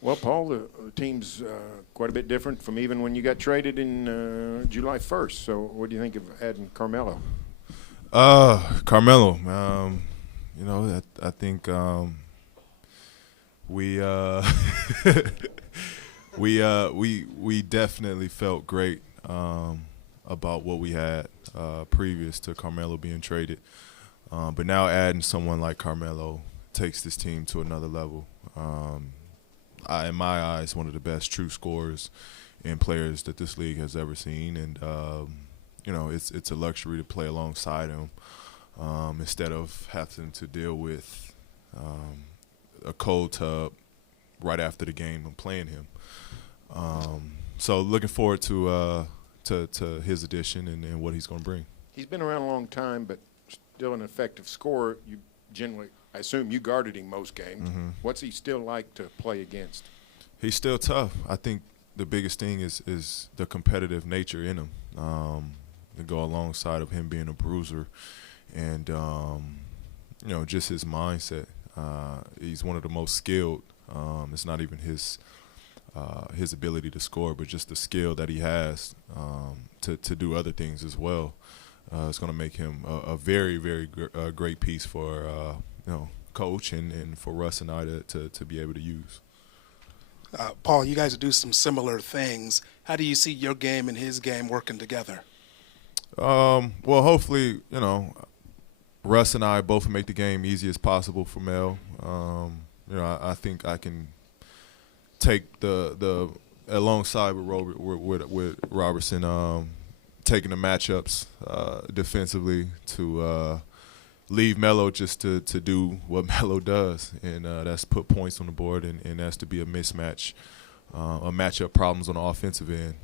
Well, Paul, the team's quite a bit different from even when you got traded in July 1st. So what do you think of adding Carmelo? Carmelo, I think we we definitely felt great about what we had previous to Carmelo being traded. But now adding someone like Carmelo takes this team to another level. In my eyes, one of the best true scorers and players that this league has ever seen, and it's a luxury to play alongside him instead of having to deal with a cold tub right after the game and playing him. So looking forward to his addition and what he's going to bring. He's been around a long time, but still an effective scorer. You generally, I assume you guarded him most games. Mm-hmm. What's he still like to play against? He's still tough. I think the biggest thing is the competitive nature in him. To go alongside of him being a bruiser, and just his mindset. He's one of the most skilled. It's not even his ability to score, but just the skill that he has to do other things as well. It's going to make him a very, very great piece for coach and for Russ and I to be able to use. Paul, you guys do some similar things. How do you see your game and his game working together? Well, hopefully, Russ and I both make the game easy as possible for Mel. I think I can take the alongside with Robertson, taking the matchups defensively to leave Melo just to do what Melo does, and that's put points on the board, and that's to be a mismatch, a matchup problems on the offensive end.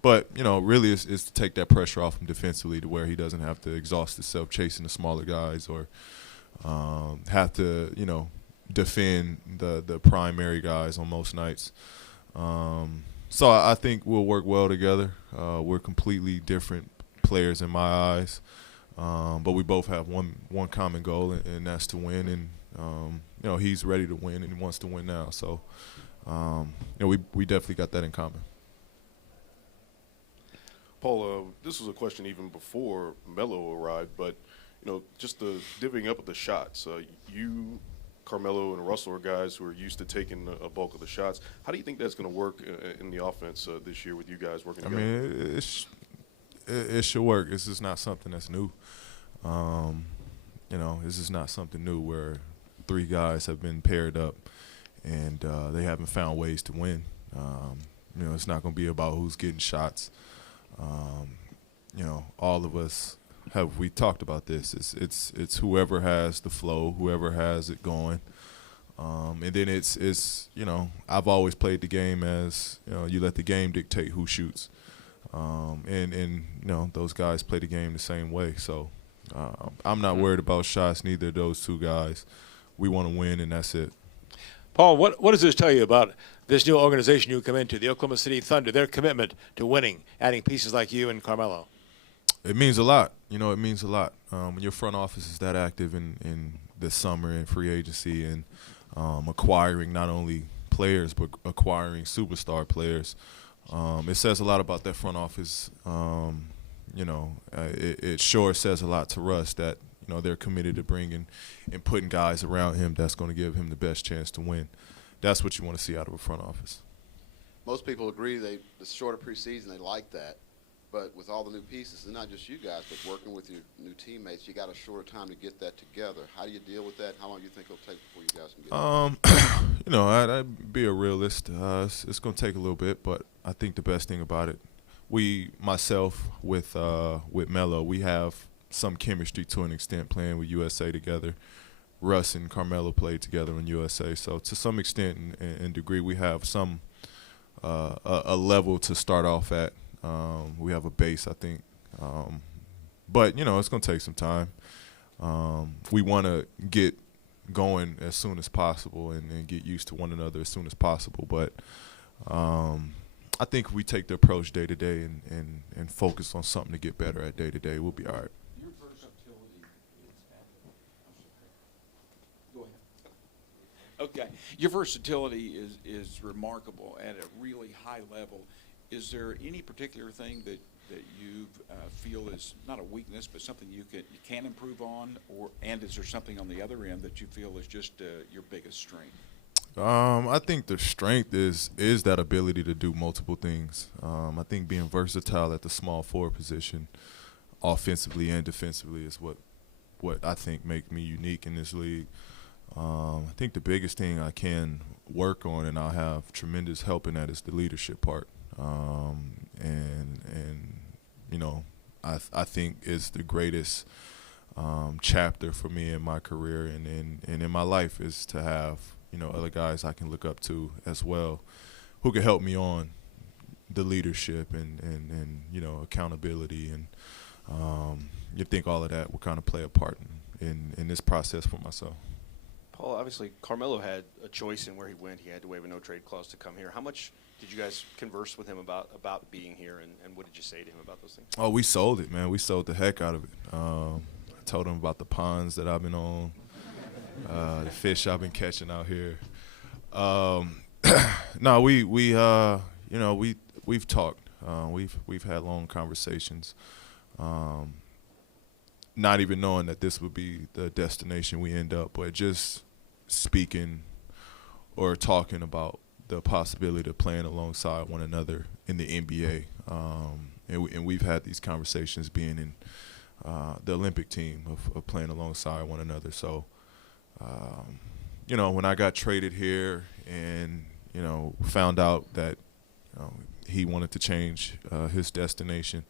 But, really it's to take that pressure off him defensively to where he doesn't have to exhaust himself chasing the smaller guys or have to, defend the primary guys on most nights. So I think we'll work well together. We're completely different players in my eyes. But we both have one common goal, and that's to win. And, he's ready to win, and he wants to win now. So, we definitely got that in common. Paul, this was a question even before Melo arrived, but, just the divvying up of the shots. You, Carmelo, and Russell are guys who are used to taking a bulk of the shots. How do you think that's going to work in the offense this year with you guys working together? I mean, it should work. This is not something that's new. This is not something new where three guys have been paired up and they haven't found ways to win. It's not going to be about who's getting shots. All of us we talked about this. It's whoever has the flow, whoever has it going. And then it's I've always played the game as, you let the game dictate who shoots. And those guys play the game the same way. So I'm not worried about shots, neither of those two guys. We want to win, and that's it. Paul, what does this tell you about this new organization you come into, the Oklahoma City Thunder, their commitment to winning, adding pieces like you and Carmelo? It means a lot. It means a lot. When your front office is that active in the summer and free agency and acquiring not only players but acquiring superstar players, it says a lot about that front office. It sure says a lot to Russ that they're committed to bringing and putting guys around him that's going to give him the best chance to win. That's what you want to see out of a front office. Most people agree the shorter preseason, they like that. But with all the new pieces, and not just you guys, but working with your new teammates, you got a shorter time to get that together. How do you deal with that? How long do you think it'll take before you guys can get it? I'd be a realist. It's going to take a little bit, but I think the best thing about it, myself with Melo, we have some chemistry to an extent playing with USA together. Russ and Carmelo played together in USA, so to some extent and degree, we have some a level to start off at. We have a base, I think. But, it's going to take some time. We want to get going as soon as possible and get used to one another as soon as possible. But I think if we take the approach day to day and focus on something to get better at day to day, we'll be all right. Your versatility is admirable. Go ahead. Okay. Your versatility is remarkable at a really high level. Is there any particular thing that you feel is not a weakness, but something you can improve on, and is there something on the other end that you feel is just your biggest strength? I think the strength is that ability to do multiple things. I think being versatile at the small forward position, offensively and defensively, is what I think make me unique in this league. I think the biggest thing I can work on, and I'll have tremendous help in that, is the leadership part. And you know, I think it's the greatest chapter for me in my career and in my life, is to have, you know, other guys I can look up to as well, who can help me on the leadership and you know, accountability, and you think all of that will kind of play a part in this process for myself. Paul, obviously Carmelo had a choice in where he went. He had to waive a no-trade clause to come here. How much did you guys converse with him about being here, and what did you say to him about those things? Oh, we sold it, man. We sold the heck out of it. I told him about the ponds that I've been on, the fish I've been catching out here. No, you know, we've talked. We've had long conversations. Not even knowing that this would be the destination we end up, but just speaking or talking about the possibility of playing alongside one another in the NBA. And we've had these conversations being in the Olympic team of playing alongside one another. So, you know, when I got traded here and, you know, found out that, you know, he wanted to change his destination,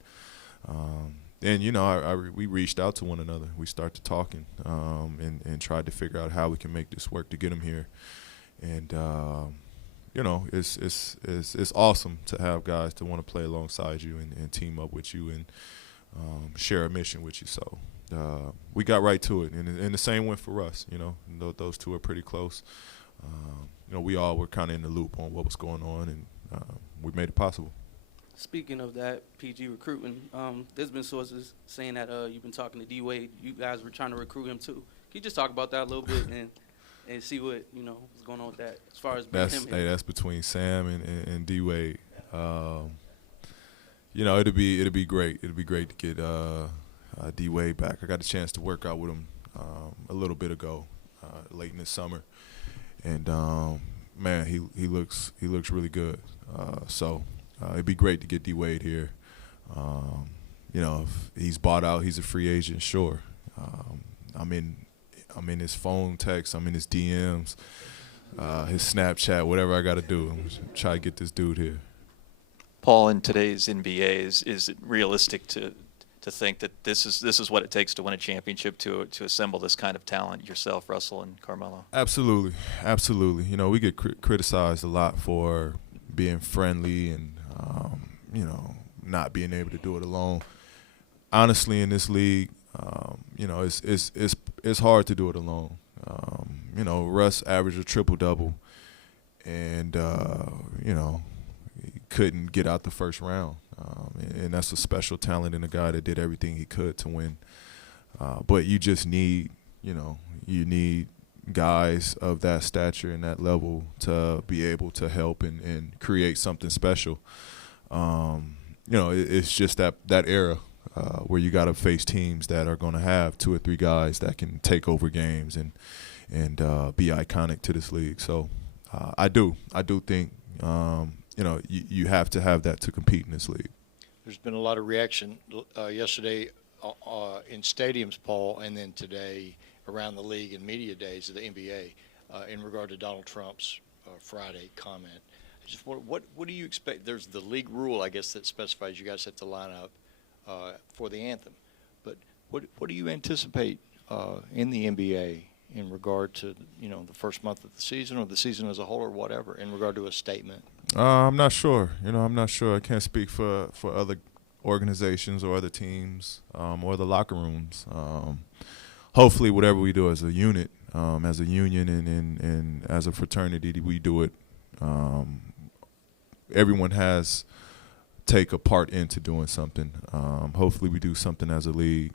and, you know, we reached out to one another. We started talking and tried to figure out how we can make this work to get him here. And, you know, it's awesome to have guys to want to play alongside you and team up with you and share a mission with you. So we got right to it. And the same went for us. You know, those two are pretty close. You know, we all were kind of in the loop on what was going on, and we made it possible. Speaking of that, PG recruiting, there's been sources saying that you've been talking to D-Wade. You guys were trying to recruit him too. Can you just talk about that a little bit and see what, you know, what's going on with that as far as bringing him here? That's between Sam and D-Wade. You know, it'd be great. It'd be great to get D-Wade back. I got a chance to work out with him a little bit ago, late in the summer, and man, he looks really good. So it'd be great to get D-Wade here. You know, if he's bought out, he's a free agent, sure. I'm in his phone text, I'm in his DMs, his Snapchat, whatever I got to do. I'm try to get this dude here. Paul, in today's NBA, is it realistic to think that this is what it takes to win a championship, to assemble this kind of talent, yourself, Russell, and Carmelo? Absolutely. You know, we get criticized a lot for being friendly and you know, not being able to do it alone. Honestly, in this league, you know, it's hard to do it alone. You know, Russ averaged a triple-double, and you know, he couldn't get out the first round. And that's a special talent in a guy that did everything he could to win. But you just need, you know, you need guys of that stature and that level to be able to help and create something special. You know, it's just that era where you got to face teams that are going to have 2 or 3 guys that can take over games and be iconic to this league. So I do think you know, you have to have that to compete in this league. There's been a lot of reaction yesterday in stadiums, Paul, and then today around the league and media days of the NBA in regard to Donald Trump's Friday comment. Just what do you expect? There's the league rule, I guess, that specifies you guys have to line up for the anthem. But what do you anticipate in the NBA in regard to, you know, the first month of the season or the season as a whole or whatever in regard to a statement? I'm not sure. You know, I'm not sure. I can't speak for other organizations or other teams or the locker rooms. Hopefully, whatever we do as a unit, as a union and as a fraternity, we do it. Everyone has take a part into doing something. Hopefully, we do something as a league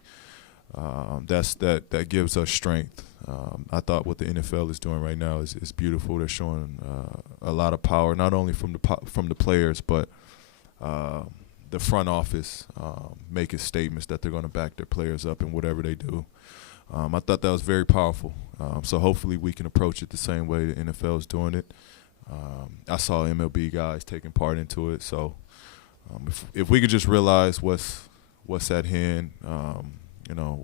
that gives us strength I thought what the NFL is doing right now is beautiful. They're showing a lot of power, not only from the players, but the front office making statements that they're going to back their players up in whatever they do. I thought that was very powerful. So hopefully we can approach it the same way the NFL is doing it. I saw MLB guys taking part into it. So if we could just realize what's at hand,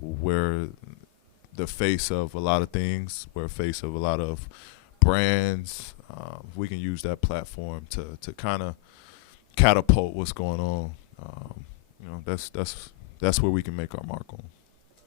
we're the face of a lot of things. We're a face of a lot of brands. We can use that platform to kind of catapult what's going on. That's where we can make our mark on.